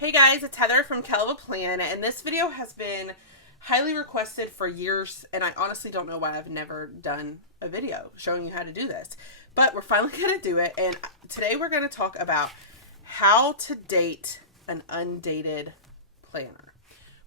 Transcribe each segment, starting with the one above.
Hey guys, it's Heather from Kell, and this video has been highly requested for years, and I honestly don't know why I've never done a video showing you how to do this. But we're finally going to do it, and today we're going to talk about how to date an undated planner,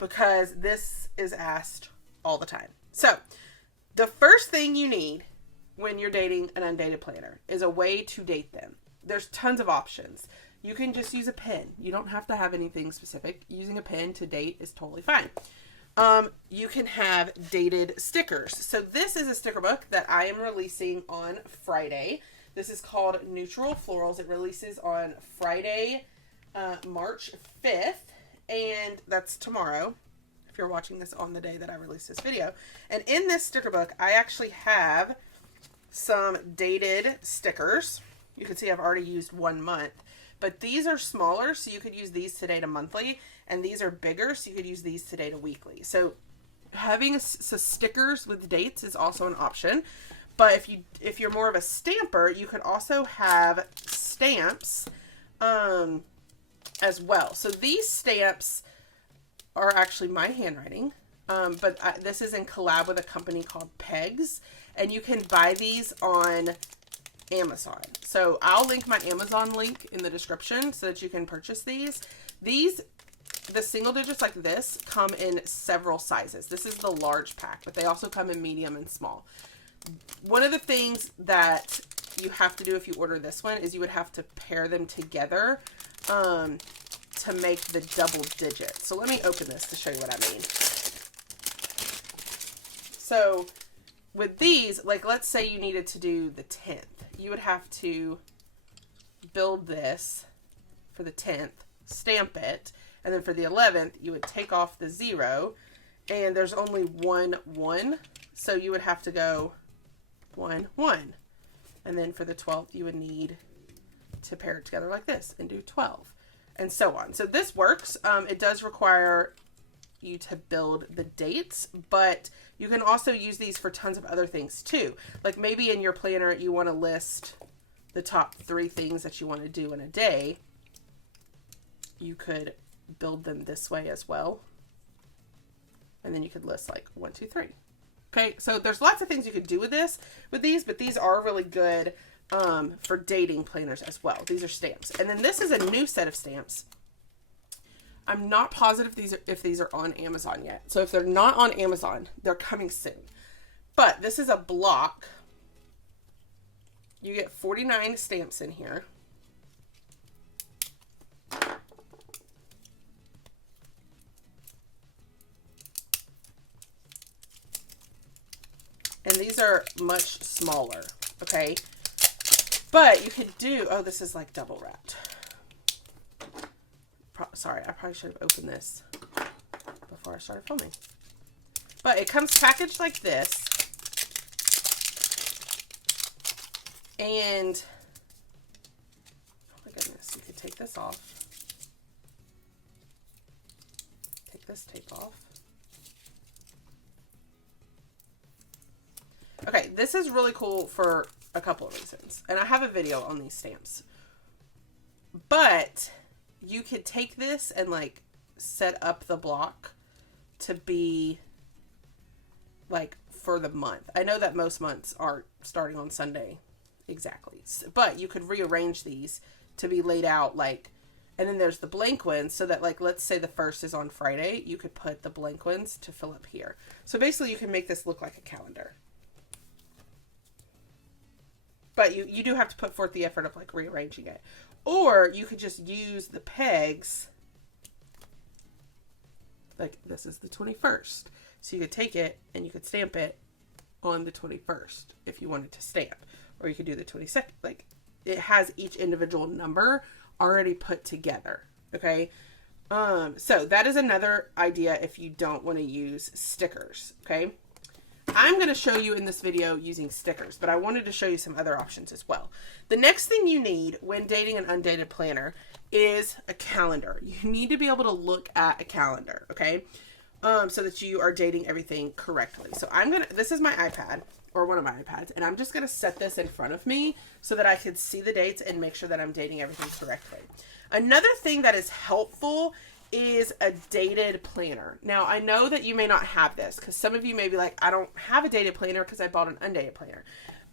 because this is asked all the time. So, the first thing you need when you're dating an undated planner is a way to date them. There's tons of options. You can just use a pen. You don't have to have anything specific. Using a pen to date is totally fine. You can have dated stickers. So this is a sticker book that I am releasing on Friday. This is called Neutral Florals. It releases on Friday, March 5th, and that's tomorrow, if you're watching this on the day that I release this video. And in this sticker book, I actually have some dated stickers. You can see I've already used 1 month. But these are smaller, so you could use these to date a monthly, and these are bigger, so you could use these to date a weekly. So having stickers with dates is also an option. But if you're more of a stamper, you could also have stamps as well. So these stamps are actually my handwriting, but this is in collab with a company called Pegs, and you can buy these on Amazon. So I'll link my Amazon link in the description so that you can purchase these. The single digits like this come in several sizes. This is the large pack, but they also come in medium and small. One of the things that you have to do if you order this one is you would have to pair them together to make the double digits. So let me open this to show you what I mean. So with these, like let's say you needed to do the 10th. You would have to build this for the 10th, stamp it, and then for the 11th, you would take off the 0, and there's only 1 1, so you would have to go 1 1. And then for the 12th, you would need to pair it together like this and do 12, and so on. So this works. It does require you to build the dates, but you can also use these for tons of other things too. Like maybe in your planner you want to list the top 3 things that you want to do in a day. You could build them this way as well, and then you could list like 1 2 3. Okay, so there's lots of things you could do with these, but these are really good for dating planners as well. These are stamps, and then this is a new set of stamps. I'm not positive if these are on Amazon yet. So if they're not on Amazon, they're coming soon. But this is a block. You get 49 stamps in here. And these are much smaller, okay? But you could do, oh, this is like double wrapped. Sorry, I probably should have opened this before I started filming. But it comes packaged like this. And, oh my goodness, you could take this off. Take this tape off. Okay, this is really cool for a couple of reasons. And I have a video on these stamps. But you could take this and like set up the block to be like for the month. I know that most months are starting on Sunday exactly, but you could rearrange these to be laid out like, and then there's the blank ones so that like, let's say the 1st is on Friday, you could put the blank ones to fill up here. So basically you can make this look like a calendar. But you do have to put forth the effort of like rearranging it. Or you could just use the pegs, like this is the 21st. So you could take it and you could stamp it on the 21st if you wanted to stamp. Or you could do the 22nd. Like it has each individual number already put together. Okay. So that is another idea if you don't want to use stickers. Okay. I'm going to show you in this video using stickers, but I wanted to show you some other options as well. The next thing you need when dating an undated planner is a calendar. You need to be able to look at a calendar, okay? so that you are dating everything correctly. So this is my iPad, or one of my iPads, and I'm just going to set this in front of me so that I can see the dates and make sure that I'm dating everything correctly. Another thing that is helpful is a dated planner. Now, I know that you may not have this because some of you may be like, I don't have a dated planner because I bought an undated planner.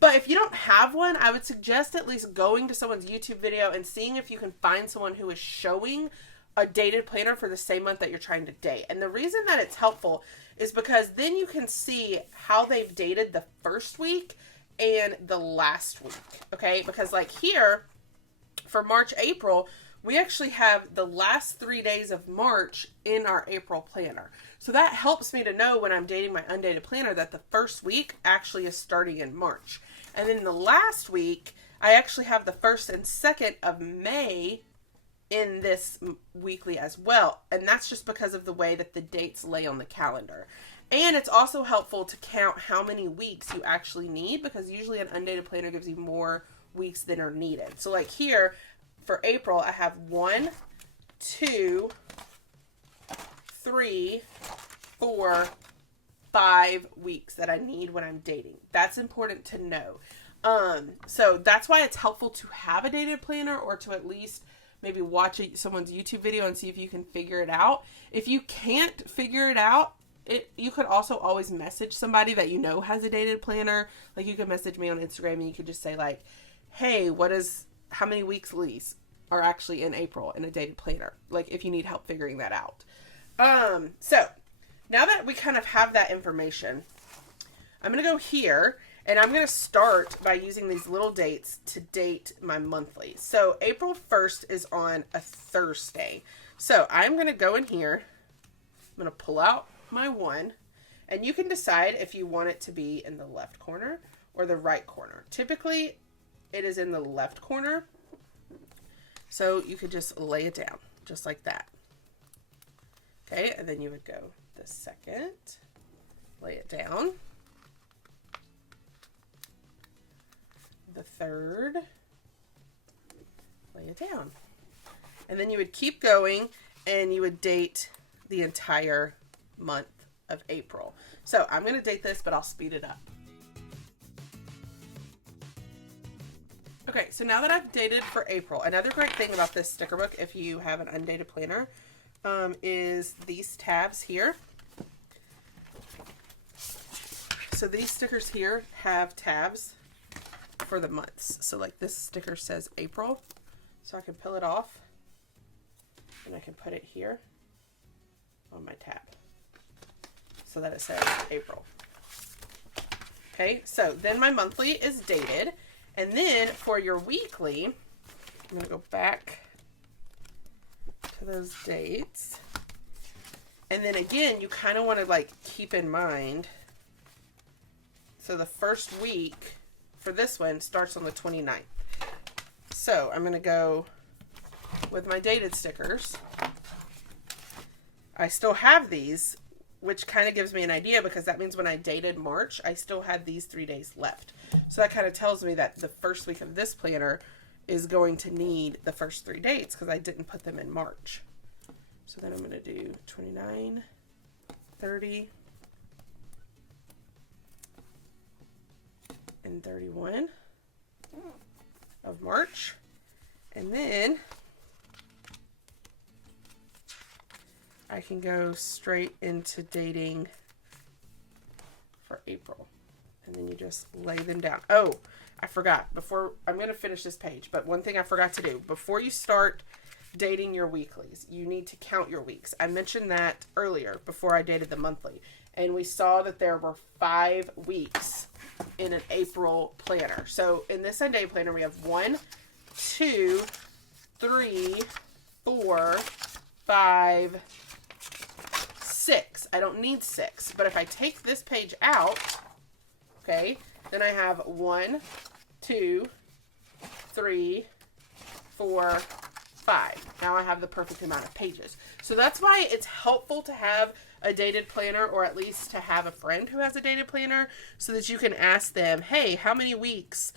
But if you don't have one, I would suggest at least going to someone's YouTube video and seeing if you can find someone who is showing a dated planner for the same month that you're trying to date. And the reason that it's helpful is because then you can see how they've dated the first week and the last week, okay? Because like here, for March, April, we actually have the last 3 days of March in our April planner. So that helps me to know when I'm dating my undated planner that the first week actually is starting in March. And then the last week, I actually have the 1st and 2nd of May in this weekly as well. And that's just because of the way that the dates lay on the calendar. And it's also helpful to count how many weeks you actually need, because usually an undated planner gives you more weeks than are needed. So like here for April, I have 1, 2, 3, 4, 5 weeks that I need when I'm dating. That's important to know. So that's why it's helpful to have a dated planner, or to at least maybe watch someone's YouTube video and see if you can figure it out. If you can't figure it out, you could also always message somebody that you know has a dated planner. Like you could message me on Instagram and you could just say like, hey, how many weeks lease are actually in April in a dated planner? Like if you need help figuring that out. So now that we kind of have that information, I'm going to go here and I'm going to start by using these little dates to date my monthly. So April 1st is on a Thursday. So I'm going to go in here. I'm going to pull out my 1, and you can decide if you want it to be in the left corner or the right corner. Typically it is in the left corner. So you could just lay it down just like that. Okay. And then you would go the 2nd, lay it down. The 3rd, lay it down. And then you would keep going and you would date the entire month of April. So I'm going to date this, but I'll speed it up. Okay, so now that I've dated for April, another great thing about this sticker book, if you have an undated planner, is these tabs here. So these stickers here have tabs for the months. So like this sticker says April, so I can peel it off and I can put it here on my tab so that it says April. Okay, so then my monthly is dated, and then for your weekly, I'm going to go back to those dates, and then again you kind of want to like keep in mind, so the first week for this one starts on the 29th. So I'm going to go with my dated stickers. I still have these, which kind of gives me an idea, because that means when I dated March, I still had these 3 days left. So that kind of tells me that the first week of this planner is going to need the first 3 dates because I didn't put them in March. So then I'm going to do 29, 30, and 31 of March, and then I can go straight into dating for April, and then you just lay them down. Oh, I forgot, I'm going to finish this page, but one thing I forgot to do before you start dating your weeklies, you need to count your weeks. I mentioned that earlier before I dated the monthly, and we saw that there were 5 weeks in an April planner. So in this undated planner, we have 1, 2, 3, 4, 5, 6. I don't need 6, but if I take this page out, okay, then I have 1, 2, 3, 4, 5. Now I have the perfect amount of pages. So that's why it's helpful to have a dated planner, or at least to have a friend who has a dated planner, so that you can ask them, hey, how many weeks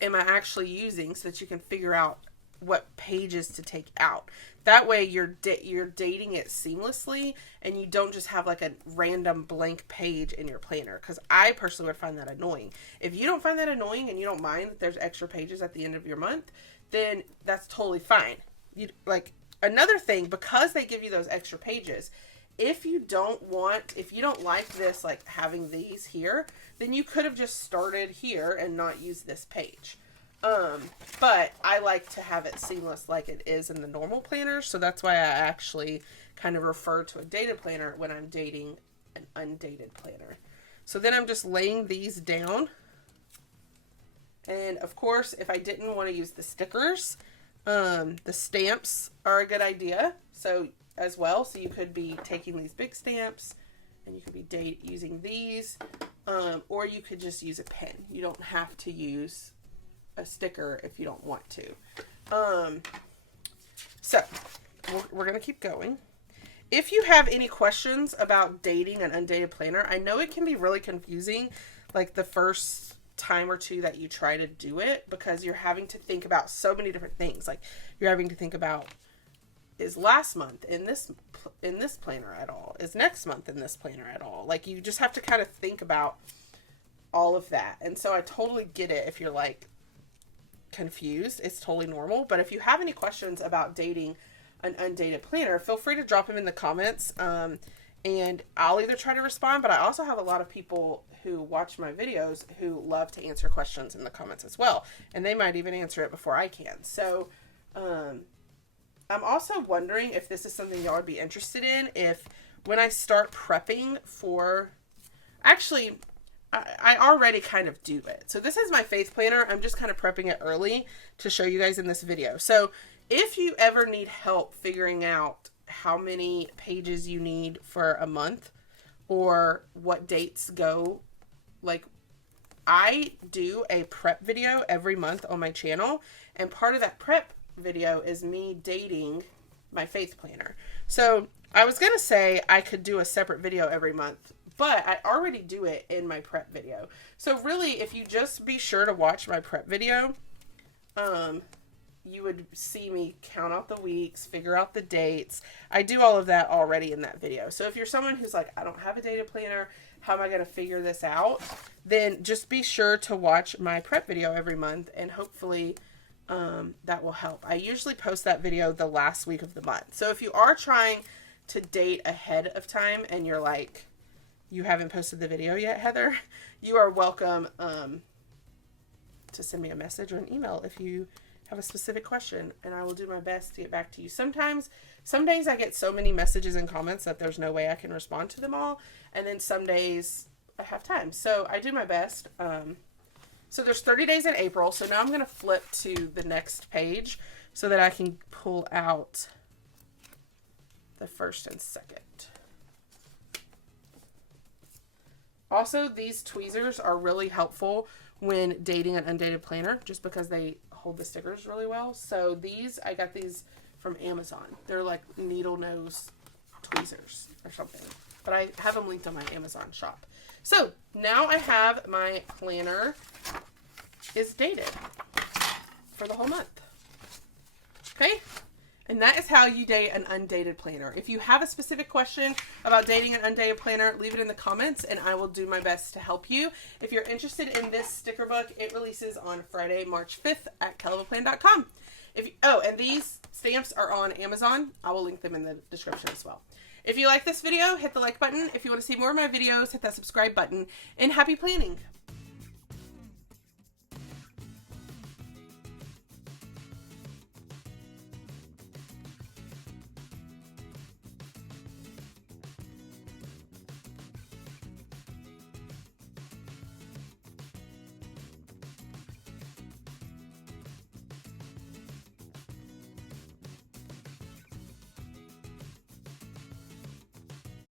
am I actually using, so that you can figure out what pages to take out. That way you're dating it seamlessly, and you don't just have like a random blank page in your planner. Because I personally would find that annoying. If you don't find that annoying and you don't mind that there's extra pages at the end of your month, then that's totally fine. Another thing, because they give you those extra pages, if you don't like this, like having these here, then you could have just started here and not used this page. But I like to have it seamless like it is in the normal planner. So that's why I actually kind of refer to a dated planner when I'm dating an undated planner. So then I'm just laying these down. And of course, if I didn't want to use the stickers, the stamps are a good idea. So as well, so you could be taking these big stamps and you could be using these, or you could just use a pen. You don't have to use a sticker if you don't want to. So we're going to keep going. If you have any questions about dating an undated planner, I know it can be really confusing, like the first time or two that you try to do it, because you're having to think about so many different things. Like you're having to think about, is last month in this planner at all? Is next month in this planner at all? Like you just have to kind of think about all of that. And so I totally get it if you're like confused. It's totally normal. But if you have any questions about dating an undated planner, feel free to drop them in the comments. And I'll either try to respond, but I also have a lot of people who watch my videos who love to answer questions in the comments as well. And they might even answer it before I can. So, I'm also wondering if this is something y'all would be interested in. If when I start prepping for, actually, I already kind of do it. So this is my faith planner. I'm just kind of prepping it early to show you guys in this video. So if you ever need help figuring out how many pages you need for a month or what dates go, like I do a prep video every month on my channel. And part of that prep video is me dating my faith planner. So I was going to say I could do a separate video every month, but I already do it in my prep video. So really, if you just be sure to watch my prep video, you would see me count out the weeks, figure out the dates. I do all of that already in that video. So if you're someone who's like, I don't have a dated planner, how am I going to figure this out? Then just be sure to watch my prep video every month, and hopefully that will help. I usually post that video the last week of the month. So if you are trying to date ahead of time and you're like, you haven't posted the video yet, Heather, you are welcome to send me a message or an email if you have a specific question, and I will do my best to get back to you. Some days I get so many messages and comments that there's no way I can respond to them all, and then some days I have time. So I do my best. So there's 30 days in April. So now I'm going to flip to the next page so that I can pull out the first and second. Also, these tweezers are really helpful when dating an undated planner, just because they hold the stickers really well. So these, I got these from Amazon. They're like needle nose tweezers or something, but I have them linked on my Amazon shop. So now I have my planner is dated for the whole month. Okay. And that is how you date an undated planner. If you have a specific question about dating an undated planner, leave it in the comments and I will do my best to help you. If you're interested in this sticker book, it releases on Friday, March 5th at kellavaplan.com. And these stamps are on Amazon. I will link them in the description as well. If you like this video, hit the like button. If you want to see more of my videos, hit that subscribe button. And happy planning.